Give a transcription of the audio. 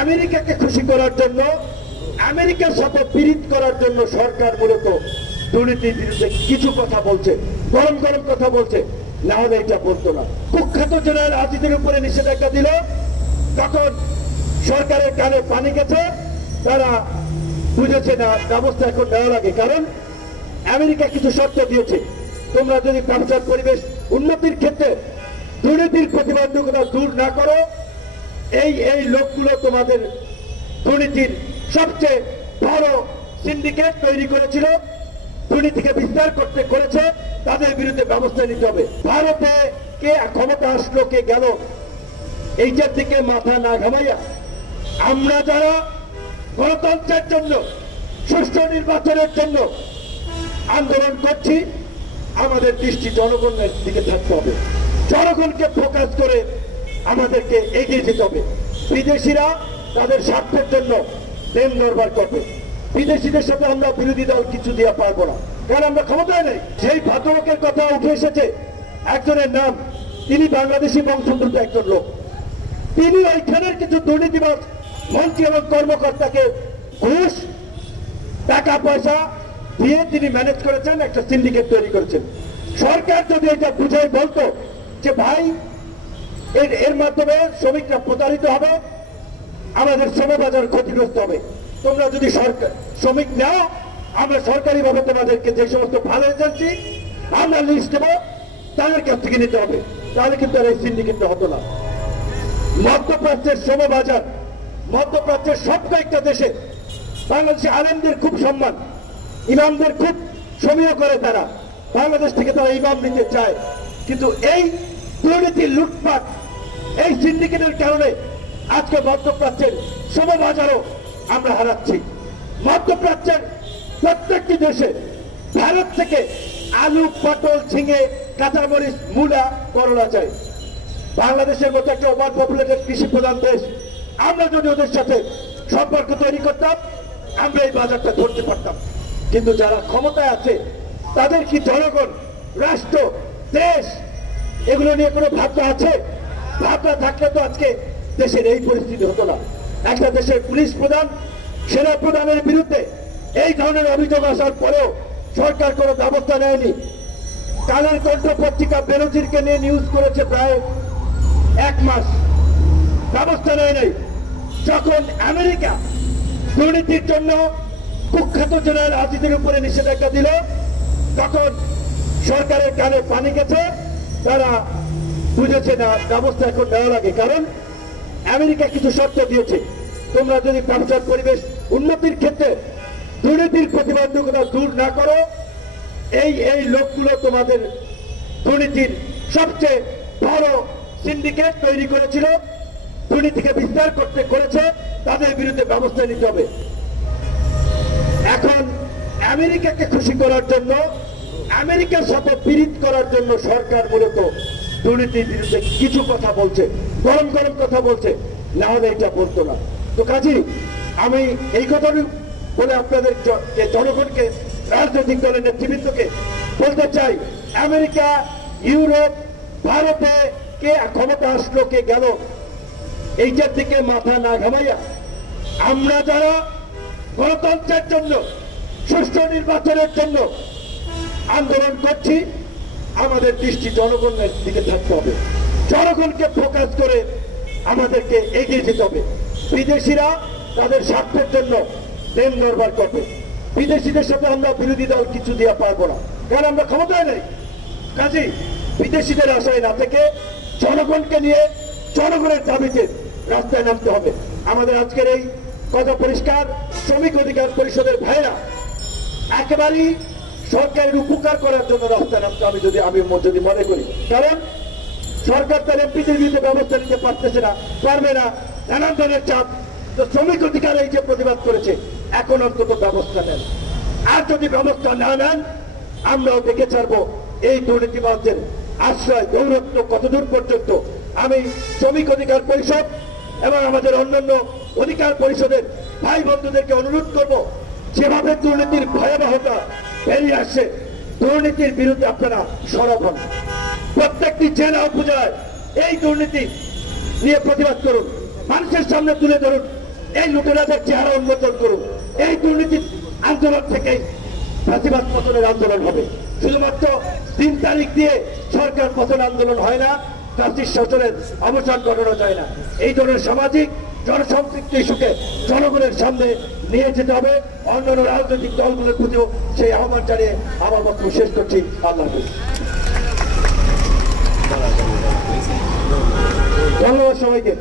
আমেরিকাকে খুশি করার জন্য, আমেরিকার সাথে বিরোধ করার জন্য সরকার মূলত দুর্নীতির বিরুদ্ধে কিছু কথা বলছে, গরম গরম কথা বলছে, না হলে এটা বলতো না। কুখ্যাত জেনারেল আজিজের উপরে নিষেধাজ্ঞা দিল, তখন সরকারের কানে পানি গেছে, তারা বুঝেছে না ব্যবস্থা এখন নেওয়া লাগে। কারণ আমেরিকা কিছু শর্ত দিয়েছে, তোমরা যদি ব্যবসার পরিবেশ উন্নতির ক্ষেত্রে দুর্নীতির প্রতিবন্ধকতা দূর না করো, এই লোকগুলো তোমাদের দুর্নীতির সবচেয়ে বড় সিন্ডিকেট তৈরি করেছিল, দুর্নীতিকে বিস্তার করতে করেছে, তাদের বিরুদ্ধে ব্যবস্থা নিতে হবে। ভারতে কে ক্ষমতা আসলো, কে গেল, এইটার দিকে মাথা না ঘামাইয়া আমরা যারা গণতন্ত্রের জন্য, সুষ্ঠু নির্বাচনের জন্য আন্দোলন করছি, আমাদের দৃষ্টি জনগণের দিকে থাকতে হবে। জনগণকে ফোকাস করে আমাদেরকে এগিয়ে যেতে হবে। বিদেশিরা তাদের স্বার্থের জন্য দেন দরবার করবে, বিদেশিদের সাথে আমরা বিরোধী দল কিছু দিয়ে পারবো না, কারণ আমরা ক্ষমতায় নেই। সেই ভদ্রলোকের কথা উঠে এসেছে, একজনের নাম, তিনি বাংলাদেশি বংশোদ্ভূত একজন লোক, তিনি ওইখানের কিছু দুর্নীতিবাজ মন্ত্রী এবং কর্মকর্তাকে ঘুষ টাকা পয়সা দিয়ে তিনি ম্যানেজ করেছেন, একটা সিন্ডিকেট তৈরি করেছেন। সরকার যদি এটা বুঝাই বলতো যে ভাই এর মাধ্যমে শ্রমিকরা প্রতারিত হবে, আমাদের শ্রমবাজার ক্ষতিগ্রস্ত হবে, তোমরা যদি সরকার শ্রমিক নাও, আমরা সরকারি ভাবে তোমাদেরকে যে সমস্ত ভালো এজেন্সি আমরা লিস্ট দেবো, তাদের কাছ থেকে নিতে হবে, তাহলে কিন্তু আর এই সিন্ডিকেটটা হতো না। মধ্যপ্রাচ্যের শ্রমবাজার, মধ্যপ্রাচ্যের সব কয়েকটা দেশে বাংলাদেশে আলেমদের খুব সম্মান, ইমামদের খুব সমীহ করে তারা, বাংলাদেশ থেকে তারা ইমাম নিতে চায়, কিন্তু এই দুর্নীতি, লুটপাট, এই সিন্ডিকেটের কারণে আজকে মধ্যপ্রাচ্যের শ্রমবাজারও আমরা হারাচ্ছি। মধ্যপ্রাচ্যের প্রত্যেকটি দেশে ভারত থেকে আলু, পটল, ঝিঙে, কাঁচামরিচ, মূলা, করলা চাই। বাংলাদেশের মতো একটা ওভার পপুলেটেড কৃষি প্রধান দেশ, আমরা যদি ওদের সাথে সম্পর্ক তৈরি করতাম, আমরা এই বাজারটা ধরতে পারতাম। কিন্তু যারা ক্ষমতায় আছে, তাদের কি জনগণ, রাষ্ট্র, দেশ এগুলো নিয়ে কোনো ভাবনা আছে? ভাবনা থাকলে তো আজকে দেশের এই পরিস্থিতি হতো না। একটা দেশের পুলিশ প্রধান, সেনা প্রধানের বিরুদ্ধে এই ধরনের অভিযোগ আসার পরেও সরকার কোনো ব্যবস্থা নেয়নি। কালের কণ্ঠ পত্রিকা বেনজিরকে নিয়ে নিউজ করেছে প্রায় 1 মাস, ব্যবস্থা নেয় নাই। যখন আমেরিকা দুর্নীতির জন্য কুখ্যাত জেনারেল আজিজের উপরে নিষেধাজ্ঞা দিল, তখন সরকারের কানে পানি গেছে, তারা বুঝেছে না ব্যবস্থা এখন নেওয়া লাগে। কারণ আমেরিকা কিছু শর্ত দিয়েছে, তোমরা যদি ব্যবসার পরিবেশ উন্নতির ক্ষেত্রে দুর্নীতির প্রতিবন্ধকতা দূর না করো, এই লোকগুলো তোমাদের দুর্নীতির সবচেয়ে বড় সিন্ডিকেট তৈরি করেছিল, দুর্নীতিকে বিস্তার করতে করেছে, তাদের বিরুদ্ধে ব্যবস্থা নিতে হবে। এখন আমেরিকাকে খুশি করার জন্য, আমেরিকার সাথে বিরোধ করার জন্য সরকার মূলত দুর্নীতির বিরুদ্ধে কিছু কথা বলছে, গরম গরম কথা বলছে, না হলে এটা বলতো না। তো কাজী আমি এই কথাটি বলে আপনাদের জনগণকে, রাজনৈতিক দলের নেতৃবৃন্দকে বলতে চাই, আমেরিকা, ইউরোপ, ভারতে কে ক্ষমতা আসলো, কে গেল, এইটার দিকে মাথা না ঘামাইয়া আমরা যারা গণতন্ত্রের জন্য, সুষ্ঠু নির্বাচনের জন্য আন্দোলন করছি, আমাদের দৃষ্টি জনগণের দিকে থাকতে হবে। জনগণকে ফোকাস করে আমাদেরকে এগিয়ে যেতে হবে। বিদেশিরা তাদের স্বার্থের জন্য দেন দরবার করবে, বিদেশিদের সাথে আমরা বিরোধী দল কিছু দিয়ে পারবো না, কারণ আমরা ক্ষমতায় নেই। কাজেই বিদেশিদের আশায় না থেকে জনগণকে নিয়ে জনগণের দাবিতে রাস্তায় নামতে হবে। আমাদের আজকের এই কথা পরিষ্কার, শ্রমিক অধিকার পরিষদের ভাইরা একেবারেই সরকারের উপকার করার জন্য রাস্তায় নামতে আমি যদি মনে করি, কারণ সরকার তার এমপিদের বিরুদ্ধে ব্যবস্থা নিতে পারতেছে না, পারবে না, নানান ধরনের চাপ। তো শ্রমিক অধিকার এই যে প্রতিবাদ করেছে, এখন অন্তত ব্যবস্থা নেন। আর যদি ব্যবস্থা না নেন, আমরাও দেখে ছাড়বো এই দুর্নীতিবাজদের আশ্রয়, দৌরত্ব কতদূর পর্যন্ত। আমি শ্রমিক অধিকার পরিষদ এবং আমাদের অন্যান্য অধিকার পরিষদের ভাই বন্ধুদেরকে অনুরোধ করব, যেভাবে দুর্নীতির ভয়াবহতা বেরিয়ে আসছে, দুর্নীতির বিরুদ্ধে আপনারা সরব হন। প্রত্যেকটি জেলা উপজেলায় এই দুর্নীতি নিয়ে প্রতিবাদ করুন, মানুষের সামনে তুলে ধরুন, এই লুটেরাদের চেহারা উন্মোচন করুন। এই দুর্নীতি আন্দোলন থেকেই ফাঁসিবাদ পতনের আন্দোলন হবে। শুধুমাত্র 3 তারিখ দিয়ে সরকার পতন আন্দোলন হয় না, ফ্যাসিস্ট শাসনের অবসান ঘটানো যায় না। এই ধরনের সামাজিক জনসম্পৃক্ত ইস্যুকে জনগণের সামনে নিয়ে যেতে হবে। অন্যান্য রাজনৈতিক দলগুলোর প্রতিও সেই আহ্বান জানিয়ে আমার বক্তব্য শেষ করছি। আল্লাহ হাফেজ। ধন্যবাদ সবাইকে।